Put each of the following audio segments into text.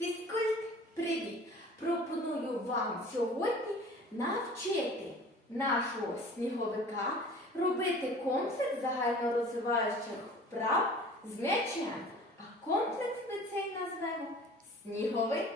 Фізкульт, привіт! Пропоную вам сьогодні навчити нашого сніговика робити комплекс загальнорозвиваючих вправ з м'ячем. А комплекс ми цей назвемо сніговик.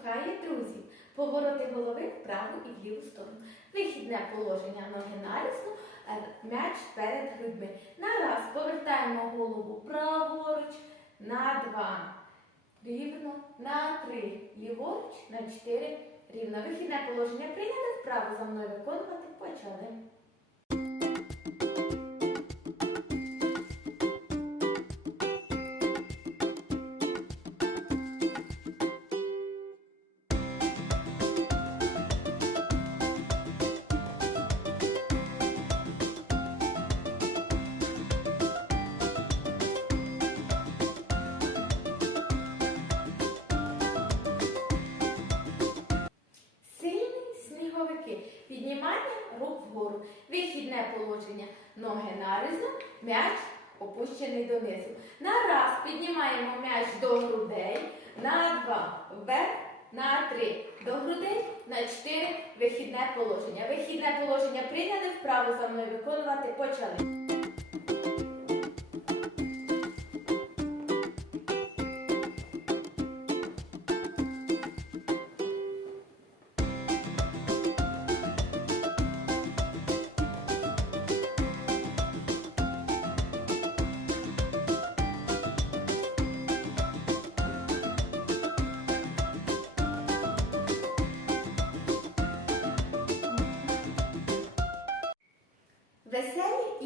Шукає друзів. Повороти голови вправо і в ліву сторону. Вихідне положення ноги нарізно, а м'яч перед грудьми. На раз повертаємо голову праворуч, на два. Рівно, на три. Ліворуч, на чотири. Рівно. Вихідне положення прийняли, вправо за мною виконувати. Почали. Положення. Ноги нарізно, м'яч опущений донизу. На раз піднімаємо м'яч до грудей. На два. Вверх. На три. До грудей. На чотири. Вихідне положення. Вихідне положення прийняли. Вправо за мною виконувати. Почали.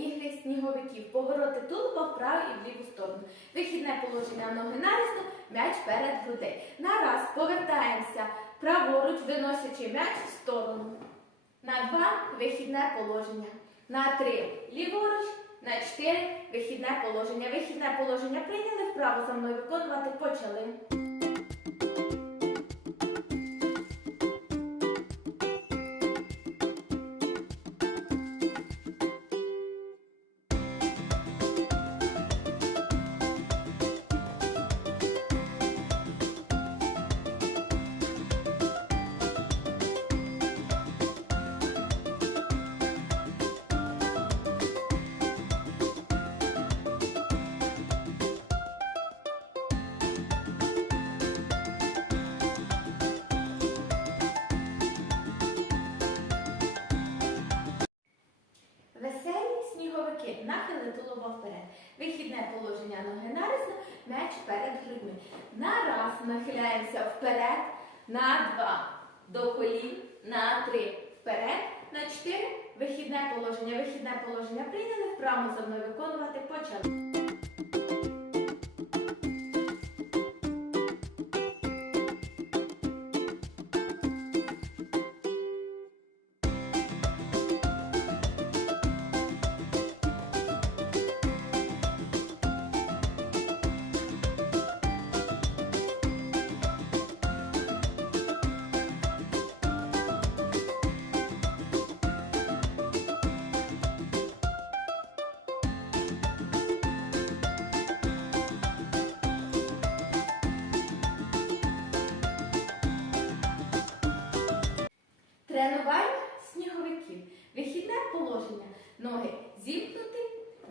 Ігри сніговиків. Повороти тулуба вправо і в ліву сторону. Вихідне положення ноги нарізно, м'яч перед грудей. На раз повертаємося праворуч, виносячи м'яч в сторону. На два вихідне положення. На три ліворуч, на чотири вихідне положення. Вихідне положення прийняли, вправо за мною виконувати почали. Сніговики. Нахили тулоба вперед. Вихідне положення ноги нарізно, м'яч перед грудьми. На раз нахиляємося вперед, на два. До колін, на три. Вперед, на чотири. Вихідне положення. Вихідне положення прийняли. Вправо за мною виконувати. Почали. Тренування сніговиків. Вихідне положення. Ноги зімкнуті,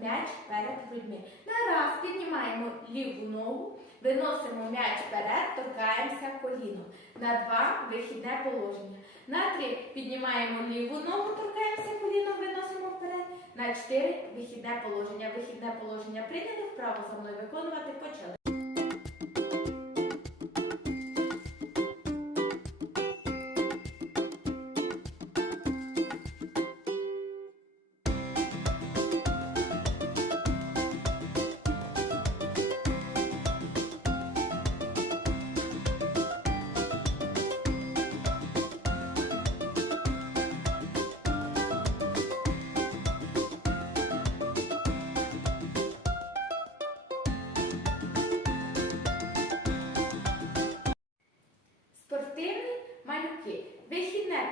м'яч перед грудьми. На раз піднімаємо ліву ногу, Виносимо м'яч вперед, торкаємося коліном. На два вихідне положення. На три піднімаємо ліву ногу, торкаємося коліном, виносимо вперед. На чотири вихідне положення. Вихідне положення прийняли, вправо за мною виконувати почали.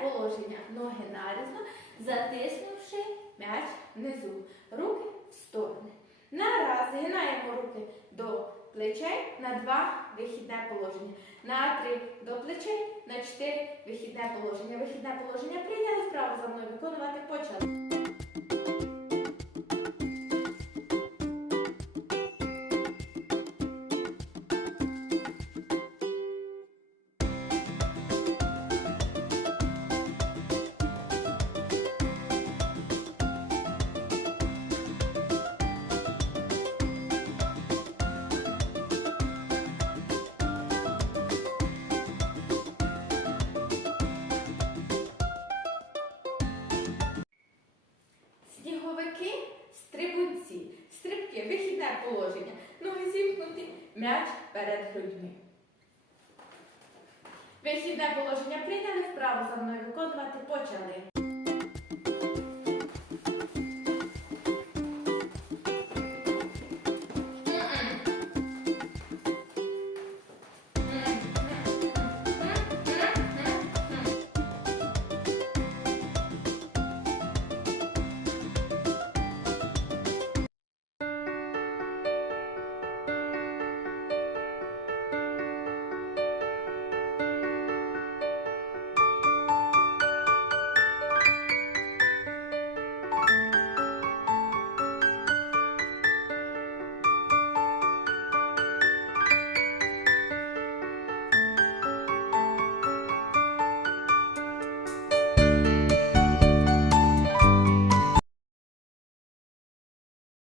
Положення ноги нарізно, затиснувши м'яч внизу. Руки в сторони. На раз згинаємо руки до плечей, на два вихідне положення. На три до плечей, на чотири вихідне положення. Вихідне положення прийняли вправо за мною виконувати почали. М'яч перед грудьми. Вихідне положення прийняли вправо за мною виконувати почали.